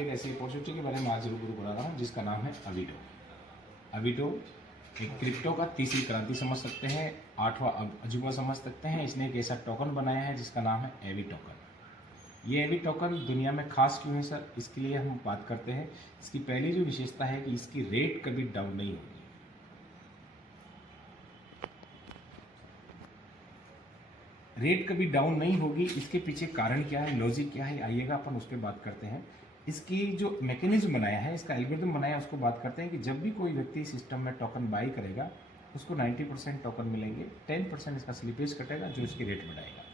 एक ऐसी अपॉर्चुनिटी के बारे में आज जरूर बता रहा हूँ जिसका नाम है अविटो। अविटो एक क्रिप्टो का तीसरी क्रांति समझ सकते हैं, 8वां अजूबा समझ सकते हैं। इसने एक ऐसा टोकन बनाया है जिसका नाम है एवी टोकन। ये एवी टोकन दुनिया में खास क्यों है सर, इसके लिए हम बात करते हैं। इसकी पहली जो विशेषता है कि इसकी रेट कभी डाउन नहीं होगी। रेट कभी डाउन नहीं होगी। इसके पीछे कारण क्या है, लॉजिक क्या है, आइएगा अपन उस पर बात करते हैं। इसकी जो मैकेनिज्म बनाया है, इसका एल्गोरिथम बनाया है, उसको बात करते हैं कि जब भी कोई व्यक्ति सिस्टम में टोकन बाई करेगा उसको 90% टोकन मिलेंगे, 10% इसका स्लिपेज कटेगा जो इसकी रेट बढ़ाएगा।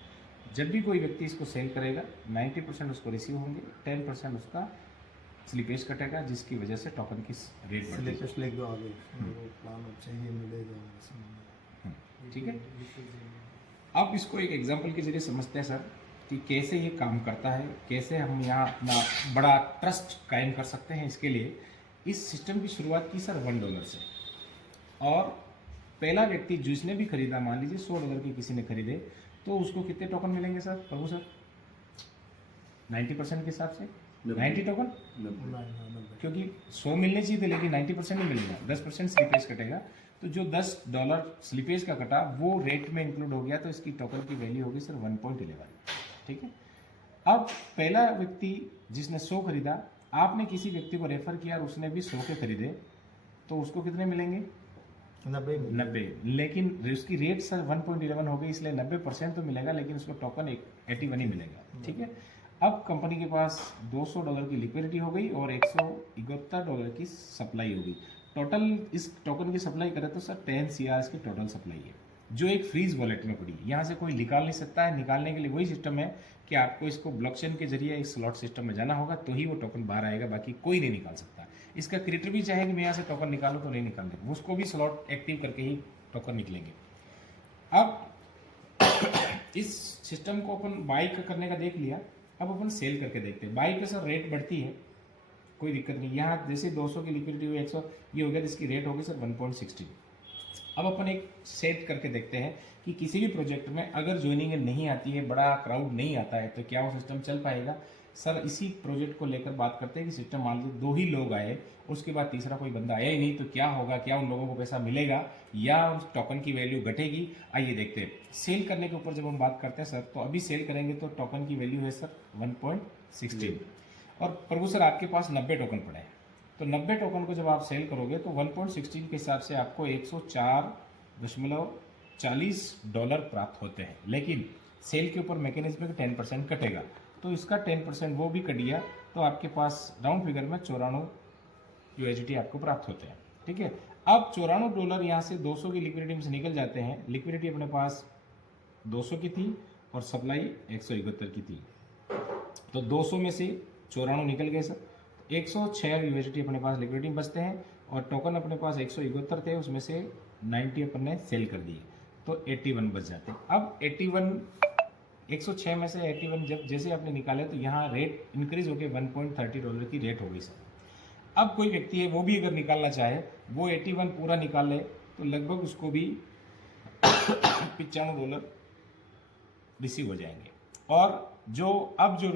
जब भी कोई व्यक्ति इसको सेल करेगा 90% उसको रिसीव होंगे, 10% उसका स्लिपेज कटेगा जिसकी वजह से टोकन की रेट बढ़ेगी। ठीक है, अब इसको एक एग्जांपल के जरिए समझते हैं सर कि कैसे ये काम करता है, कैसे हम यहाँ अपना बड़ा ट्रस्ट कायम कर सकते हैं। इसके लिए इस सिस्टम की शुरुआत की सर $1 से, और पहला व्यक्ति जिसने भी खरीदा, मान लीजिए $100 की किसी ने खरीदे, तो उसको कितने टोकन मिलेंगे सर प्रभु सर? 90% के हिसाब से 90 टोकन, क्योंकि 100 मिलने चाहिए थे लेकिन 90% नहीं मिलेगा, 10% स्लिपेज कटेगा। तो जो $10 स्लिपेज का कटा वो रेट में इंक्लूड हो गया, तो इसकी टोकन की वैल्यू होगी सर 1.11। ठीक है, अब पहला व्यक्ति जिसने 100 खरीदा, आपने किसी व्यक्ति को रेफर किया और उसने भी 100 के खरीदे, तो उसको कितने मिलेंगे? 90। लेकिन उसकी रेट सर 1.11 हो गई, इसलिए 90% तो मिलेगा लेकिन उसको टोकन 81 ही मिलेगा। ठीक है, अब कंपनी के पास $200 की लिक्विडिटी हो गई और $171 की सप्लाई हो गई। टोटल इस टोकन की सप्लाई करें तो सर 10 CR की टोटल सप्लाई है, जो एक फ्रीज वॉलेट में पड़ी है। यहाँ से कोई निकाल नहीं सकता है। निकालने के लिए वही सिस्टम है कि आपको इसको ब्लॉकचेन के जरिए इस स्लॉट सिस्टम में जाना होगा तो ही वो टोकन बाहर आएगा, बाकी कोई नहीं निकाल सकता। इसका क्रिएटर भी चाहे कि मैं यहाँ से टोकन निकालूँ तो नहीं निकाल देगा, उसको भी स्लॉट एक्टिव करके ही टोकन निकलेंगे। अब इस सिस्टम को अपन बाई करने का देख लिया, अब अपन सेल करके देखते हैं। बाई पे सर रेट बढ़ती है, कोई दिक्कत नहीं। यहाँ जैसे 200 की लिक्विडिटी हुई, 100 ये हो गया, तो इसकी रेट होगी सर 1.16। अब अपन एक सेट करके देखते हैं कि किसी भी प्रोजेक्ट में अगर ज्वाइनिंग नहीं आती है, बड़ा क्राउड नहीं आता है, तो क्या वो सिस्टम चल पाएगा सर? इसी प्रोजेक्ट को लेकर बात करते हैं कि सिस्टम मान लीजिए 2 ही लोग आए, उसके बाद तीसरा कोई बंदा आया ही नहीं, तो क्या होगा? क्या उन लोगों को पैसा मिलेगा या उस टोकन की वैल्यू घटेगी? आइए देखते हैं। सेल करने के ऊपर जब हम बात करते हैं सर, तो अभी सेल करेंगे तो टोकन की वैल्यू है सर 1.16, और प्रभु सर आपके पास 90 टोकन पड़े हैं, तो 90 टोकन को जब आप सेल करोगे तो 1.16 के हिसाब से आपको $104.40 प्राप्त होते हैं। लेकिन सेल के ऊपर मैकेनिज्म में 10% कटेगा, तो इसका 10% वो भी कट गया, तो आपके पास राउंड फिगर में $94 आपको प्राप्त होते हैं। ठीक है, अब $94 यहाँ से 200 की लिक्विडिटी से निकल जाते हैं। लिक्विडिटी अपने पास 200 की थी और सप्लाई 171 की थी, तो 200 में से 94 निकल गए सर। 106 USDT अपने पास लिक्विडिटी बचते हैं, और टोकन अपने पास 171 थे, उसमें से 90 अपन ने सेल कर दिए, तो 81 बच जाते हैं। अब 106 में से 81 जब जैसे आपने निकाले तो यहाँ रेट इंक्रीज होकर $1.30 की रेट हो गई सर। अब कोई व्यक्ति है वो भी अगर निकालना चाहे, वो 81 पूरा निकाल ले, तो लगभग उसको भी $95 रिसीव हो जाएंगे, और जो अब जो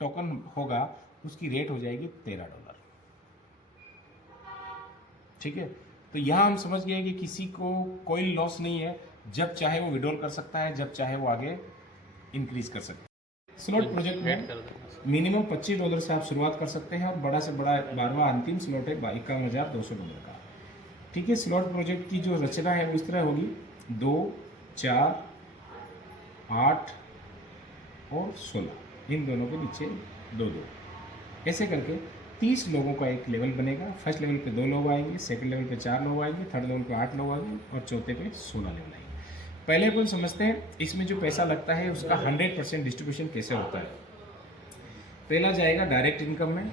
टोकन होगा उसकी रेट हो जाएगी $13। ठीक है, तो यहां हम समझ गए कि किसी को कोई लॉस नहीं है, जब चाहे वो विड्रॉल कर सकता है, जब चाहे वो आगे इंक्रीज कर सकता है। स्लॉट प्रोजेक्ट में मिनिमम $25 से आप शुरुआत कर सकते हैं, और बड़ा से बड़ा 12वां अंतिम स्लॉट है $51,200 का। ठीक है, स्लॉट प्रोजेक्ट की जो रचना है वो इस तरह होगी, 2, 4, 8 और 16, इन दोनों के नीचे 2-2, ऐसे करके 30 लोगों का एक लेवल बनेगा। फर्स्ट लेवल पे 2 लोग आएंगे, सेकंड लेवल पे 4 लोग आएंगे, थर्ड लेवल पे 8 लोग आएंगे, और चौथे पे 16 लेवल आएंगे। पहले अपन समझते हैं इसमें जो पैसा लगता है उसका 100% डिस्ट्रीब्यूशन कैसे होता है। पहला जाएगा डायरेक्ट इनकम में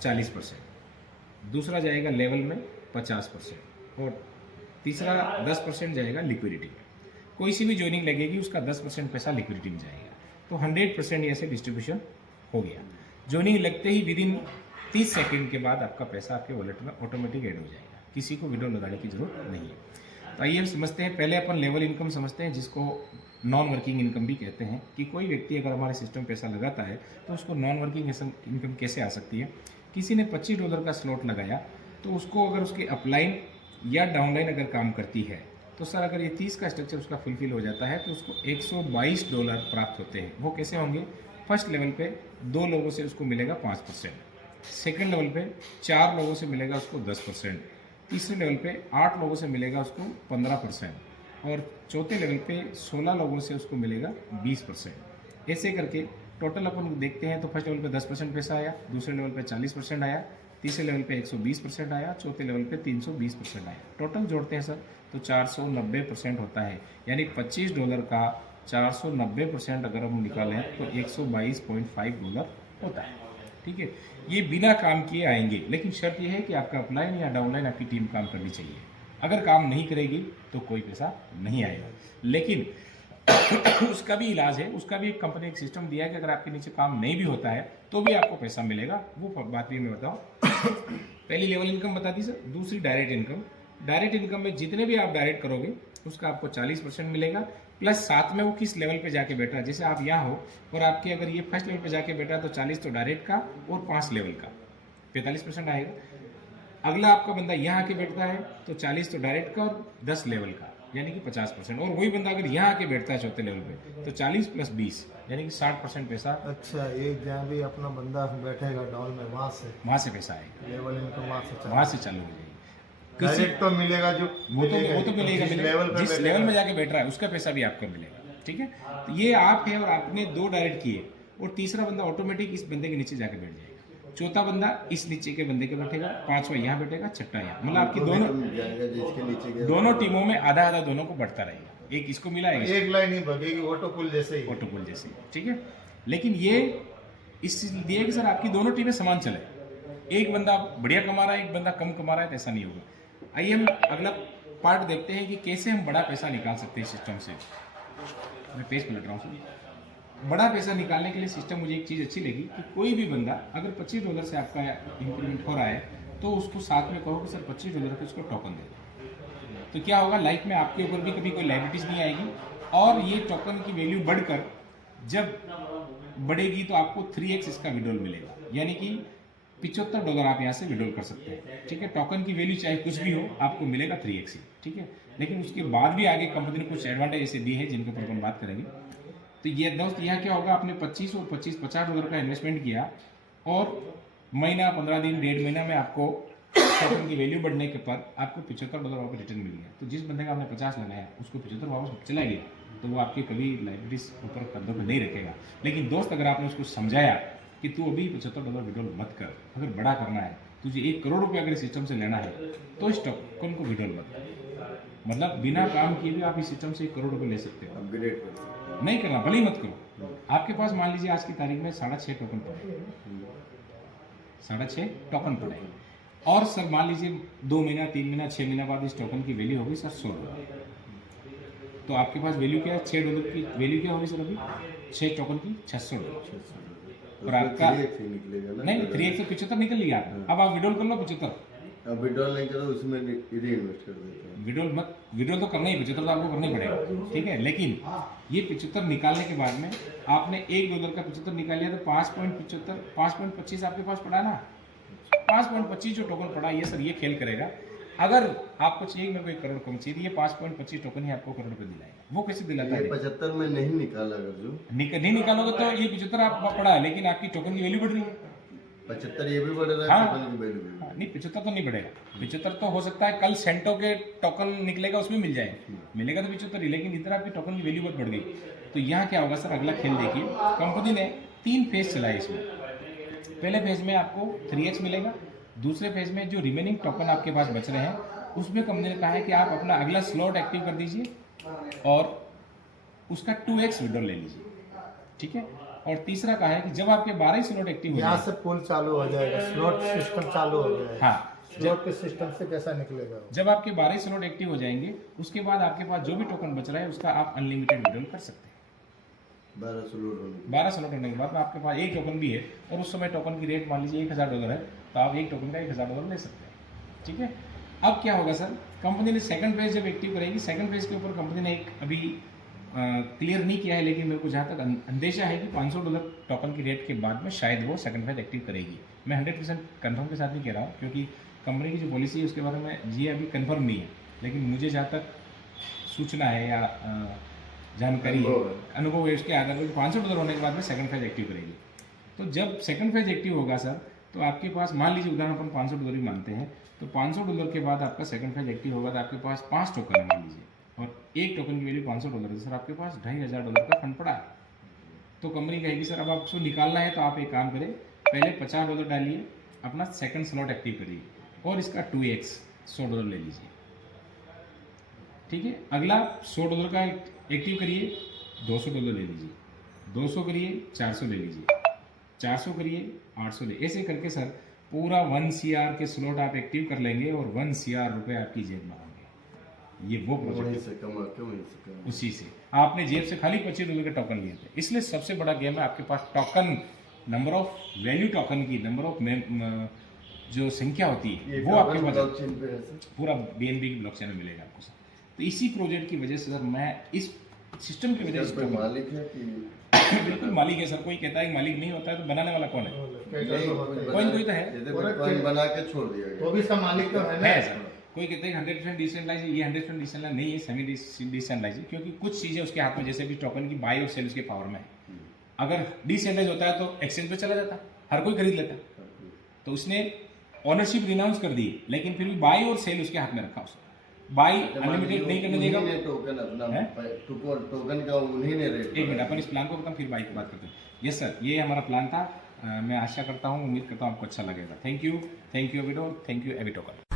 40%, दूसरा जाएगा लेवल में 50%, और तीसरा 10% जाएगा लिक्विडिटी में। कोई सी भी ज्वाइनिंग लगेगी उसका 10% पैसा लिक्विडिटी में जाएगा, तो 100% ऐसे डिस्ट्रीब्यूशन हो गया। ज्वाइनिंग लगते ही विदिन 30 सेकंड के बाद आपका पैसा आपके वॉलेट में ऑटोमेटिक ऐड हो जाएगा, किसी को विड्रॉ लगाने की जरूरत नहीं है। तो आइए हम समझते हैं, पहले अपन लेवल इनकम समझते हैं, जिसको नॉन वर्किंग इनकम भी कहते हैं, कि कोई व्यक्ति अगर हमारे सिस्टम पैसा लगाता है तो उसको नॉन वर्किंग इनकम कैसे आ सकती है। किसी ने $25 का स्लॉट लगाया, तो उसको अगर उसके अपलाइन या डाउनलाइन अगर काम करती है, तो सर अगर ये 30 का स्ट्रक्चर उसका फुलफिल हो जाता है तो उसको $122 प्राप्त होते हैं। वो कैसे होंगे? फर्स्ट लेवल पे 2 लोगों से उसको मिलेगा 5%, सेकेंड लेवल पे 4 लोगों से मिलेगा उसको 10%, तीसरे लेवल पे 8 लोगों से मिलेगा उसको 15%, और चौथे लेवल पे 16 लोगों से उसको मिलेगा 20%। ऐसे करके टोटल अपन देखते हैं तो फर्स्ट लेवल पे 10% पैसा आया, दूसरे लेवल पे 40% आया, तीसरे लेवल पे 120% आया, चौथे लेवल पे 320% आया। टोटल जोड़ते हैं सर तो 490% होता है, यानी $25 का 490% अगर हम निकालें तो $122.5 होता है। ठीक है, ये बिना काम किए आएंगे, लेकिन शर्त यह है कि आपका अपलाइन या डाउनलाइन आपकी टीम काम करनी चाहिए। अगर काम नहीं करेगी तो कोई पैसा नहीं आएगा। लेकिन उसका भी इलाज है, उसका भी एक कंपनी एक सिस्टम दिया है कि अगर आपके नीचे काम नहीं भी होता है तो भी आपको पैसा मिलेगा। वो बात भी मैं बताऊँ। पहली लेवल इनकम बता दी सर। दूसरी डायरेक्ट इनकम। डायरेक्ट इनकम में जितने भी आप डायरेक्ट करोगे उसका आपको 40% मिलेगा, प्लस साथ में वो किस लेवल पे जाके बैठा है। जैसे आप यहाँ हो और आपके अगर ये फर्स्ट लेवल पे जाके बैठा है तो 40 तो डायरेक्ट का और 5 लेवल का 45% आएगा। अगला आपका बंदा यहाँ आके बैठता है तो 40 तो डायरेक्ट का और 10 लेवल का यानी कि 50%, और वही बंदा अगर यहाँ आके बैठता है चौथे लेवल पे तो 40 + 20 यानी कि 60% पैसा। अच्छा, एक जहाँ भी अपना बंदा बैठेगा डाउन में वहाँ से पैसा आएगा, लेवल इनकम वहाँ से चालू हो जाएगी। डायरेक्ट तो मिलेगा, जो वो तो मिलेगा, जिस लेवल में जाके बैठ रहा है उसका पैसा भी आपको मिलेगा। ठीक है, तो ये आप है और आपने 2 डायरेक्ट किए और तीसरा बंदा ऑटोमेटिक इस बंदे के नीचे जाके बैठ जाएगा, चौथा बंदा इस नीचे के बंदे के बैठेगा, पांचवा यहाँ बैठेगा, छठा यहाँ। मतलब आपकी दोनों टीमों में आधा आधा दोनों को बढ़ता रहेगा। एक इसको मिला है, एक लाइन ही भागेगी, ऑटो पुल जैसे ही। ठीक है, लेकिन ये इसलिए कि सर आपकी दोनों टीमें समान चले। एक बंदा बढ़िया कमा रहा है, एक बंदा कम कमा रहा है, तो ऐसा नहीं होगा। आइए हम अगला पार्ट देखते हैं कि कैसे हम बड़ा पैसा निकाल सकते हैं सिस्टम से। मैं पेज पलट रहा हूँ। बड़ा पैसा निकालने के लिए सिस्टम मुझे एक चीज़ अच्छी लगी कि कोई भी बंदा अगर $25 से आपका इंक्रीमेंट हो रहा है तो उसको साथ में कहो कि सर $25 के उसको टोकन दे दो। तो क्या होगा, लाइफ में आपके ऊपर भी कभी कोई लाइबिलिटीज नहीं आएगी, और ये टोकन की वैल्यू बढ़कर जब बढ़ेगी तो आपको 3x इसका विड्रॉल मिलेगा, यानी कि $75 आप यहाँ से विड्रॉल कर सकते हैं। ठीक है, टोकन की वैल्यू चाहे कुछ भी हो आपको मिलेगा 3x ही। ठीक है, लेकिन उसके बाद भी आगे कंपनी ने कुछ एडवांटेज ऐसे दिए हैं जिनके ऊपर अपन बात करेंगे। तो ये दोस्त यहाँ क्या होगा, आपने 25 और 25 $50 का इन्वेस्टमेंट किया और महीना 15 दिन 1.5 महीना में आपको टोकन की वैल्यू बढ़ने के पर आपको $75 वापस रिटर्न मिल गया। तो जिस बंदे का आपने 50 लगाया उसको 75 वापस चला गया, तो वो आपके कभी लाइबिलिटीज ऊपर कंधों पर नहीं रखेगा। लेकिन दोस्त अगर आपने उसको समझाया कि तू अभी $75 विड्रॉल मत कर, अगर बड़ा करना है, तुझे $1 करोड़ अगर सिस्टम से लेना है तो इस टोकन को विड्रॉल मत कर। मतलब बिना काम किए भी आप इस सिस्टम से $1 करोड़ ले सकते हो। अपग्रेड नहीं करना, भले ही मत करो। आपके पास मान लीजिए आज की तारीख में 6.5 टोकन पड़े, 6.5 टोकन पड़े, और सर मान लीजिए 2 महीना 3 महीना 6 महीना बाद इस टोकन की वैल्यू होगी सर $100। तो आपके पास वैल्यू क्या है, $6 की वैल्यू क्या होगी सर अभी 6 टोकन की $600। और आपका नहीं 3x से 75 निकल लिया। अब आप विड्रॉल कर लो 75। अब विड्रॉल नहीं करो, उसमें रीइन्वेस्ट कर देते हैं। विड्रॉल तो करना ही, 75 तो आपको करना ही पड़ेगा। ठीक है, लेकिन ये 75 निकालने के बाद में आपने $1 का 75 निकाल लिया तो 5.25 आपके पास पड़ा ना। 5.25 जो टोकन पड़ा, ये सर ये खेल करेगा। अगर आपको चाहिए मेरे को $1 करोड़ कम चाहिए, ये 5.25 टोकन ही आपको $1 करोड़ दिलाएगा। वो कैसे दिलाता है? 75 में नहीं निकाला, अगर जो नहीं निकालोगे तो ये 75 आप पड़ा है, लेकिन आपकी टोकन की वैल्यू बढ़ रही है। 75 ये भी बढ़ रहा है। हाँ, नहीं 75 तो नहीं बढ़ेगा। 75 तो हो सकता है कल सेंटो के टोकन निकलेगा उसमें मिल जाए, मिलेगा तो 75 ही, लेकिन इतना आपकी टोकन की वैल्यू बहुत बढ़ गई। तो यहाँ क्या होगा सर, अगला खेल देखिए। कंपनी ने 3 फेज चलाए इसमें। पहले फेज में आपको 3x मिलेगा, दूसरे फेज में जो रिमेनिंग टोकन आपके पास बच रहे हैं उसमें कंपनी ने कहा है कि आप अपना अगला स्लॉट एक्टिव कर दीजिए और उसका 2x विड्रॉल ले लीजिए। ठीक है, और तीसरा कहा है कि जब आपके 12 स्लॉट एक्टिव हो जाए, यहाँ से पुल चालू हो जाएगा, स्लॉट सिस्टम चालू हो जाएगा। हाँ, स्लॉट के सिस्टम से पैसा निकलेगा। जब आपके 12 स्लॉट एक्टिव हो जाएंगे उसके बाद आपके पास जो भी टोकन बच रहा है उसका आप अनलिमिटेड विड्रॉल कर सकते हैं। 12 स्लॉट होने के बाद आपके पास एक टोकन भी है और उस समय टोकन की रेट मान लीजिए $1000 है, तो आप एक टोकन का $1000 ले सकते हैं। ठीक है, अब क्या होगा सर, कंपनी ने सेकंड फेज जब एक्टिव करेगी, सेकंड फेज के ऊपर कंपनी ने एक अभी क्लियर नहीं किया है, लेकिन मेरे को जहाँ तक अंदेशा है कि $500 टोकन की रेट के बाद में शायद वो सेकंड फेज एक्टिव करेगी। मैं 100% कंफर्म के साथ नहीं कह रहा हूँ, क्योंकि कंपनी की जो पॉलिसी है उसके बारे में ये अभी कंफर्म नहीं है, लेकिन मुझे जहाँ तक सूचना है या जानकारी है, अनुभव है, उसके आधार पर $500 होने के बाद में सेकंड फेज एक्टिव करेगी। तो जब सेकंड फेज एक्टिव होगा सर, तो आपके पास मान लीजिए उदाहरण अपन $500 ही मानते हैं, तो $500 के बाद आपका सेकंड फेज एक्टिव होगा तो आपके पास 5 टोकन है मान लीजिए, और एक टोकन की वैल्यू $500 है, सर आपके पास $2500 का फंड पड़ा है। तो कंपनी कहेगी सर अब आपको निकालना है तो आप एक काम करें, पहले $50 डालिए, अपना सेकंड स्लॉट एक्टिव करिए और इसका 2x $100 ले लीजिए, ठीक है। अगला $100 का एक्टिव करिए, $200 ले लीजिए, 200 करिए, 400 ले लीजिए, 400 करिए, 800 ले, ऐसे करके सर पूरा 1 CR के स्लॉट आप एक्टिव कर लेंगे और 1 CR रुपए आपकी जेब में आएंगे। ये वो प्रोजेक्ट है, उसी से आपने जेब से खाली $25 के टोकन लिए थे। इसलिए सबसे बड़ा गेम है आपके पास token, number of value token की, नंबर ऑफ जो संख्या होती है वो आपके पास पूरा BNB की ब्लॉकचेन में मिलेगा आपको सर। तो इसी प्रोजेक्ट की वजह से सर मैं इस सिस्टम की वजह से मालिक है कि बिल्कुल मालिक है सर। कोई कहता है कि मालिक नहीं होता है, तो बनाने वाला कौन है? कोई तो है, बिटकॉइन बना के छोड़ दिया गया, तो भी इसका मालिक तो है है सर। कोई कहते हैं 100% डिसेंट्रलाइज, ये 100% डिसेंट्रलाइज नहीं है, सेमी डिसेंट्रलाइज, क्योंकि कुछ चीजें उसके हाथ में, जैसे भी टोकन की बाई और सेल उसके पावर में है। अगर डिसेंट्रलाइज होता है तो एक्सचेंज पे चला जाता, हर कोई खरीद लेता, तो उसने ओनरशिप रिनाउंस कर दी, लेकिन फिर भी बाई और सेल उसके हाथ में रखा। उसने बाई अनलिमिटेड नहीं करने देगा, टोकन अपना टोकन का उन्हीं ने रेट। एक मिनट, अपन इस प्लान को खत्म फिर बाई की बात करते हैं। यस सर, ये हमारा प्लान था। मैं आशा करता हूँ, उम्मीद करता हूँ आपको अच्छा लगेगा। थैंक यू एविडो, थैंक यू एविटोकन।